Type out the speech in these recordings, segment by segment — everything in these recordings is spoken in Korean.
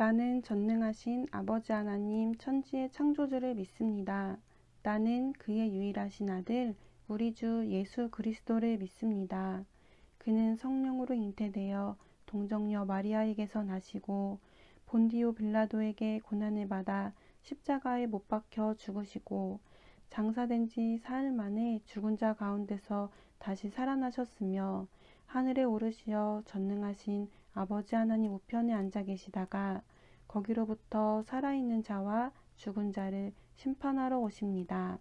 나는 전능하신 아버지 하나님 천지의 창조주를 믿습니다. 나는 그의 유일하신 아들 우리 주 예수 그리스도를 믿습니다. 그는 성령으로 잉태되어 동정녀 마리아에게서 나시고 본디오 빌라도에게 고난을 받아 십자가에 못 박혀 죽으시고 장사된 지 사흘 만에 죽은 자 가운데서 다시 살아나셨으며 하늘에 오르시어 전능하신 아버지 하나님 우편에 앉아 계시다가 거기로부터 살아있는 자와 죽은 자를 심판하러 오십니다.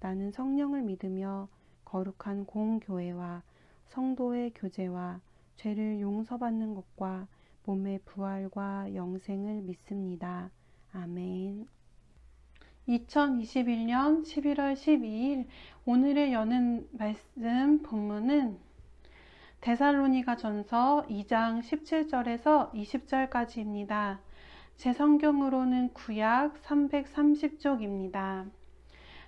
나는 성령을 믿으며 거룩한 공교회와 성도의 교제와 죄를 용서받는 것과 몸의 부활과 영생을 믿습니다. 아멘. 2021년 11월 12일 오늘의 여는 말씀 본문은 데살로니가 전서 2장 17절에서 20절까지입니다. 제 성경으로는 구약 330쪽입니다.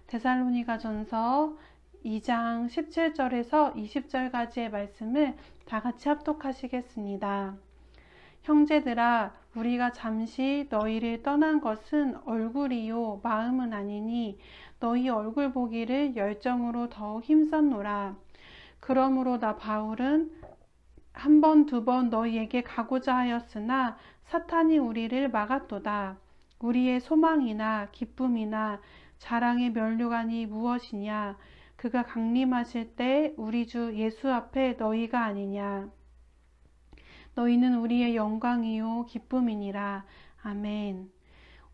데살로니가 전서 2장 17절에서 20절까지의 말씀을 다 같이 합독하시겠습니다. 형제들아, 우리가 잠시 너희를 떠난 것은 얼굴이요 마음은 아니니 너희 얼굴 보기를 열정으로 더욱 힘썼노라. 그러므로 나 바울은 한 번, 두 번 너희에게 가고자 하였으나 사탄이 우리를 막았도다. 우리의 소망이나 기쁨이나 자랑의 면류관이 무엇이냐? 그가 강림하실 때 우리 주 예수 앞에 너희가 아니냐? 너희는 우리의 영광이요 기쁨이니라. 아멘.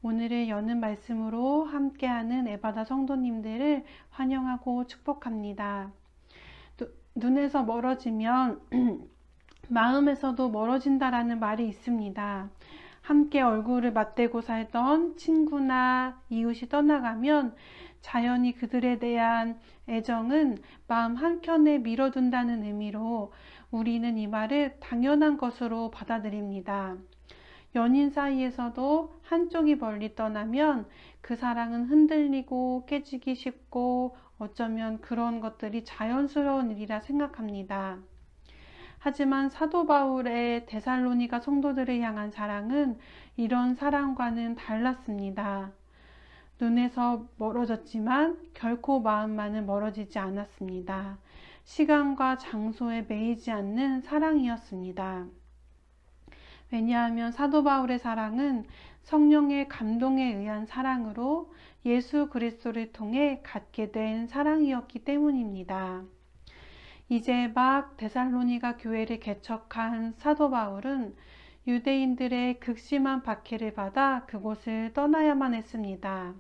오늘의 여는 말씀으로 함께하는 에바다 성도님들을 환영하고 축복합니다. 눈에서 멀어지면 마음에서도 멀어진다라는 말이 있습니다. 함께 얼굴을 맞대고 살던 친구나 이웃이 떠나가면 자연히 그들에 대한 애정은 마음 한켠에 밀어둔다는 의미로 우리는 이 말을 당연한 것으로 받아들입니다. 연인 사이에서도 한쪽이 멀리 떠나면 그 사랑은 흔들리고 깨지기 쉽고 어쩌면 그런 것들이 자연스러운 일이라 생각합니다. 하지만 사도 바울의 데살로니가 성도들을 향한 사랑은 이런 사랑과는 달랐습니다. 눈에서 멀어졌지만 결코 마음만은 멀어지지 않았습니다. 시간과 장소에 매이지 않는 사랑이었습니다. 왜냐하면 사도 바울의 사랑은 성령의 감동에 의한 사랑으로 예수 그리스도를 통해 갖게 된 사랑이었기 때문입니다. 이제 막 데살로니가 교회를 개척한 사도 바울은 유대인들의 극심한 박해를 받아 그곳을 떠나야만 했습니다.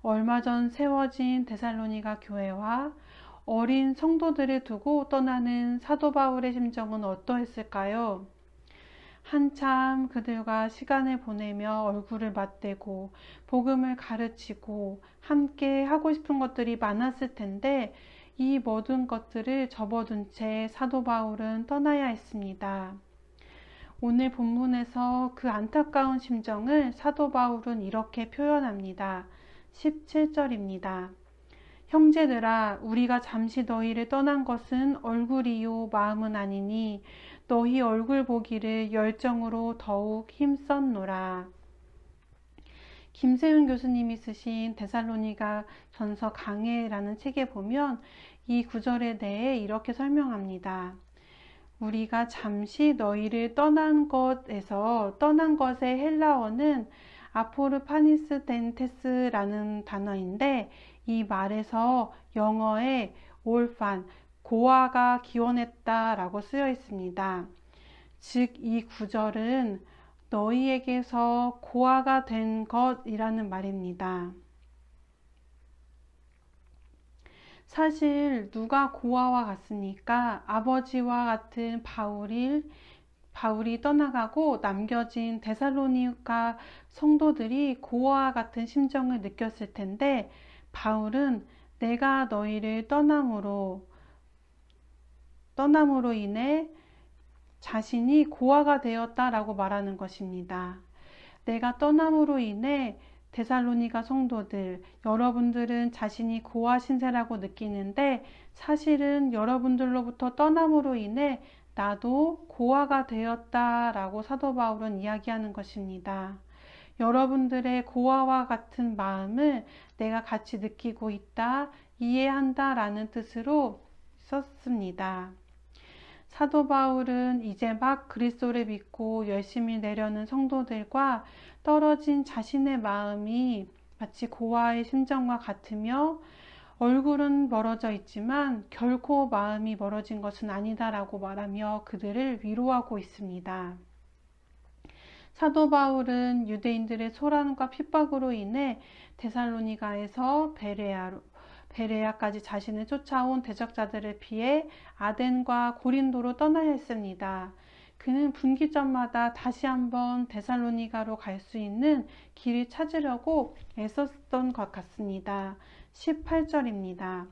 얼마 전 세워진 데살로니가 교회와 어린 성도들을 두고 떠나는 사도 바울의 심정은 어떠했을까요? 한참 그들과 시간을 보내며 얼굴을 맞대고 복음을 가르치고 함께 하고 싶은 것들이 많았을 텐데 이 모든 것들을 접어둔 채 사도 바울은 떠나야 했습니다. 오늘 본문에서 그 안타까운 심정을 사도 바울은 이렇게 표현합니다. 17절입니다. 형제들아, 우리가 잠시 너희를 떠난 것은 얼굴이요 마음은 아니니 너희 얼굴 보기를 열정으로 더욱 힘썼노라. 김세윤 교수님이 쓰신 데살로니가 전서 강해라는 책에 보면 이 구절에 대해 이렇게 설명합니다. 우리가 잠시 너희를 떠난 것에서 떠난 것의 헬라어는 아포르파니스 덴테스라는 단어인데 이 말에서 영어에 올판, 고아가 기원했다라고 쓰여 있습니다. 즉 이 구절은 너희에게서 고아가 된 것이라는 말입니다. 사실 누가 고아와 같습니까? 아버지와 같은 바울이 떠나가고 남겨진 데살로니가 성도들이 고아와 같은 심정을 느꼈을 텐데 바울은 내가 너희를 떠남으로 인해 자신이 고아가 되었다라고 말하는 것입니다. 내가 떠남으로 인해 데살로니가 성도들, 여러분들은 자신이 고아 신세라고 느끼는데 사실은 여러분들로부터 떠남으로 인해 나도 고아가 되었다라고 사도 바울은 이야기하는 것입니다. 여러분들의 고아와 같은 마음을 내가 같이 느끼고 있다, 이해한다 라는 뜻으로 썼습니다. 사도 바울은 이제 막 그리스도를 믿고 열심히 내려는 성도들과 떨어진 자신의 마음이 마치 고아의 심정과 같으며 얼굴은 멀어져 있지만 결코 마음이 멀어진 것은 아니다라고 말하며 그들을 위로하고 있습니다. 사도 바울은 유대인들의 소란과 핍박으로 인해 데살로니가에서 베레아까지 자신을 쫓아온 대적자들을 피해 아덴과 고린도로 떠나야 했습니다. 그는 분기점마다 다시 한번 데살로니가로 갈 수 있는 길을 찾으려고 애썼던 것 같습니다. 18절입니다.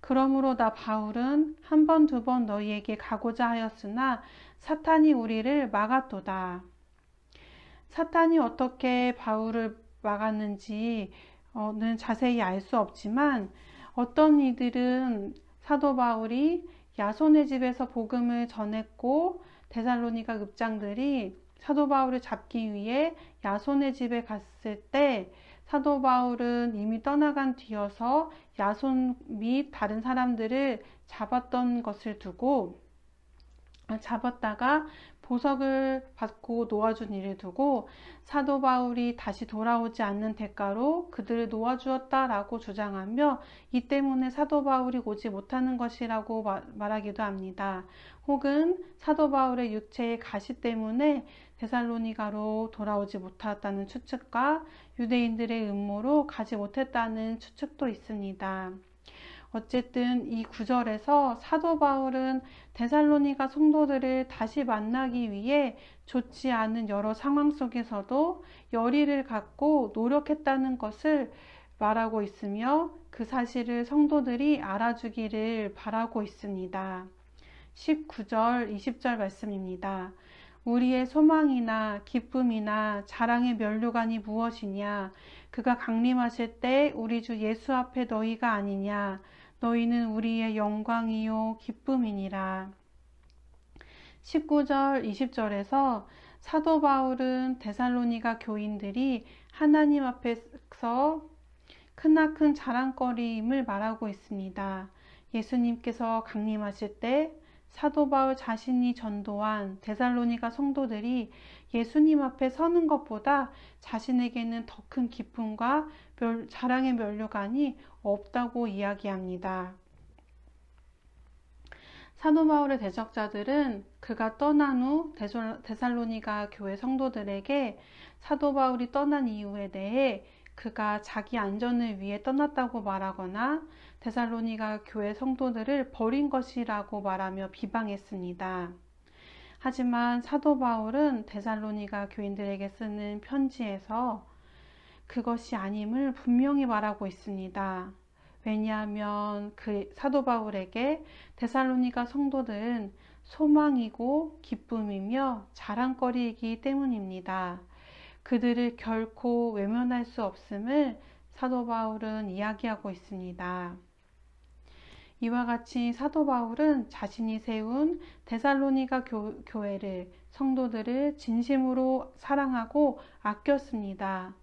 그러므로 나 바울은 한 번, 두 번 너희에게 가고자 하였으나 사탄이 우리를 막았도다. 사탄이 어떻게 바울을 막았는지는 자세히 알 수 없지만 어떤 이들은 사도 바울이 야손의 집에서 복음을 전했고 데살로니가 읍장들이 사도 바울을 잡기 위해 야손의 집에 갔을 때 사도 바울은 이미 떠나간 뒤여서 야손 및 다른 사람들을 잡았다가 보석을 받고 놓아준 일을 두고 사도 바울이 다시 돌아오지 않는 대가로 그들을 놓아주었다라고 주장하며 이 때문에 사도 바울이 오지 못하는 것이라고 말하기도 합니다. 혹은 사도 바울의 육체의 가시 때문에 데살로니가로 돌아오지 못했다는 추측과 유대인들의 음모로 가지 못했다는 추측도 있습니다. 어쨌든 이 구절에서 사도 바울은 데살로니가 성도들을 다시 만나기 위해 좋지 않은 여러 상황 속에서도 열의를 갖고 노력했다는 것을 말하고 있으며 그 사실을 성도들이 알아주기를 바라고 있습니다. 19절, 20절 말씀입니다. 우리의 소망이나 기쁨이나 자랑의 면류관이 무엇이냐? 그가 강림하실 때 우리 주 예수 앞에 너희가 아니냐? 너희는 우리의 영광이요 기쁨이니라. 19절, 20절에서 사도 바울은 데살로니가 교인들이 하나님 앞에서 크나큰 자랑거리임을 말하고 있습니다. 예수님께서 강림하실 때 사도 바울 자신이 전도한 데살로니가 성도들이 예수님 앞에 서는 것보다 자신에게는 더 큰 기쁨과 자랑의 면류관이 없다고 이야기합니다. 사도 바울의 대적자들은 그가 떠난 후 데살로니가 교회 성도들에게 사도 바울이 떠난 이유에 대해 그가 자기 안전을 위해 떠났다고 말하거나 데살로니가 교회 성도들을 버린 것이라고 말하며 비방했습니다. 하지만 사도 바울은 데살로니가 교인들에게 쓰는 편지에서 그것이 아님을 분명히 말하고 있습니다. 왜냐하면 그 사도 바울에게 데살로니가 성도들은 소망이고 기쁨이며 자랑거리이기 때문입니다. 그들을 결코 외면할 수 없음을 사도 바울은 이야기하고 있습니다. 이와 같이 사도 바울은 자신이 세운 데살로니가 교회를, 성도들을 진심으로 사랑하고 아꼈습니다.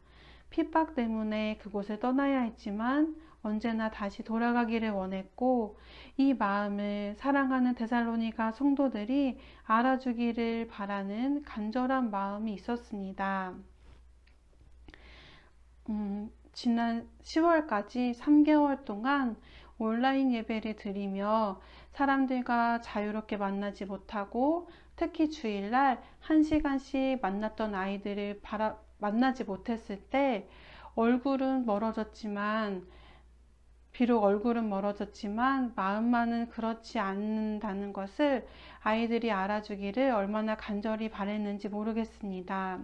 핍박 때문에 그곳을 떠나야 했지만 언제나 다시 돌아가기를 원했고 이 마음을 사랑하는 데살로니가 성도들이 알아주기를 바라는 간절한 마음이 있었습니다. 지난 10월까지 3개월 동안 온라인 예배를 드리며 사람들과 자유롭게 만나지 못하고 특히 주일날 1시간씩 만났던 아이들을 만나지 못했을 때 비록 얼굴은 멀어졌지만 마음만은 그렇지 않는다는 것을 아이들이 알아주기를 얼마나 간절히 바랬는지 모르겠습니다.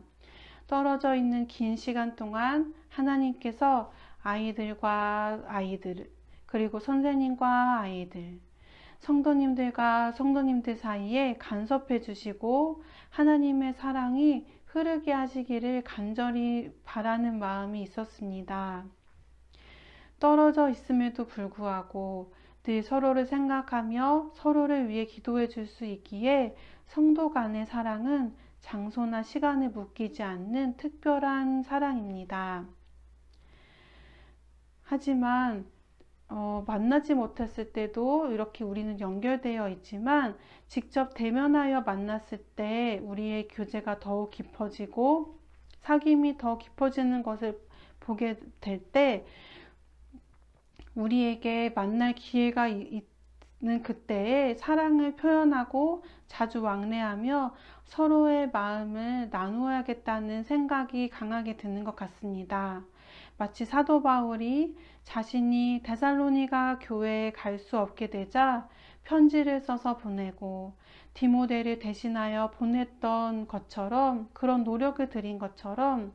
떨어져 있는 긴 시간 동안 하나님께서 아이들과 아이들, 그리고 선생님과 아이들, 성도님들과 성도님들 사이에 간섭해 주시고 하나님의 사랑이 흐르게 하시기를 간절히 바라는 마음이 있었습니다. 떨어져 있음에도 불구하고 늘 서로를 생각하며 서로를 위해 기도해 줄 수 있기에 성도 간의 사랑은 장소나 시간에 묶이지 않는 특별한 사랑입니다. 하지만 만나지 못했을 때도 이렇게 우리는 연결되어 있지만 직접 대면하여 만났을 때 우리의 교제가 더욱 깊어지고 사귐이 더 깊어지는 것을 보게 될 때 우리에게 만날 기회가 있는 그때에 사랑을 표현하고 자주 왕래하며 서로의 마음을 나누어야겠다는 생각이 강하게 드는 것 같습니다. 마치 사도 바울이 자신이 데살로니가 교회에 갈 수 없게 되자 편지를 써서 보내고 디모데를 대신하여 보냈던 것처럼, 그런 노력을 들인 것처럼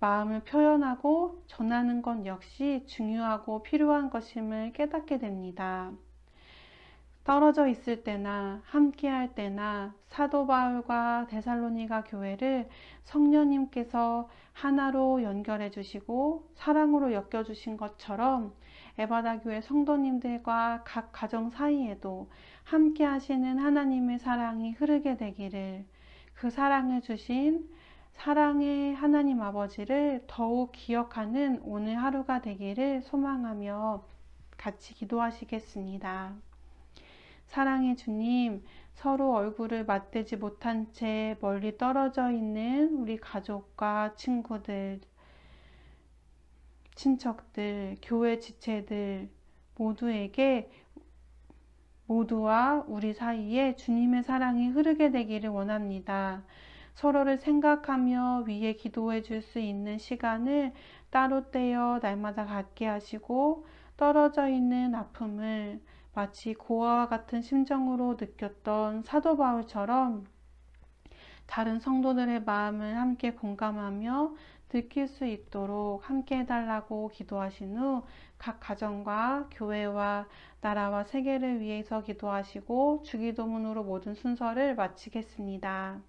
마음을 표현하고 전하는 것 역시 중요하고 필요한 것임을 깨닫게 됩니다. 떨어져 있을 때나 함께할 때나 사도 바울과 데살로니가 교회를 성령님께서 하나로 연결해 주시고 사랑으로 엮여 주신 것처럼 에바다 교회 성도님들과 각 가정 사이에도 함께 하시는 하나님의 사랑이 흐르게 되기를, 그 사랑을 주신 사랑의 하나님 아버지를 더욱 기억하는 오늘 하루가 되기를 소망하며 같이 기도하시겠습니다. 사랑의 주님, 서로 얼굴을 맞대지 못한 채 멀리 떨어져 있는 우리 가족과 친구들, 친척들, 교회 지체들 모두에게, 모두와 우리 사이에 주님의 사랑이 흐르게 되기를 원합니다. 서로를 생각하며 위에 기도해 줄 수 있는 시간을 따로 떼어 날마다 갖게 하시고 떨어져 있는 아픔을 마치 고아와 같은 심정으로 느꼈던 사도 바울처럼 다른 성도들의 마음을 함께 공감하며 느낄 수 있도록 함께 해달라고 기도하신 후 각 가정과 교회와 나라와 세계를 위해서 기도하시고 주기도문으로 모든 순서를 마치겠습니다.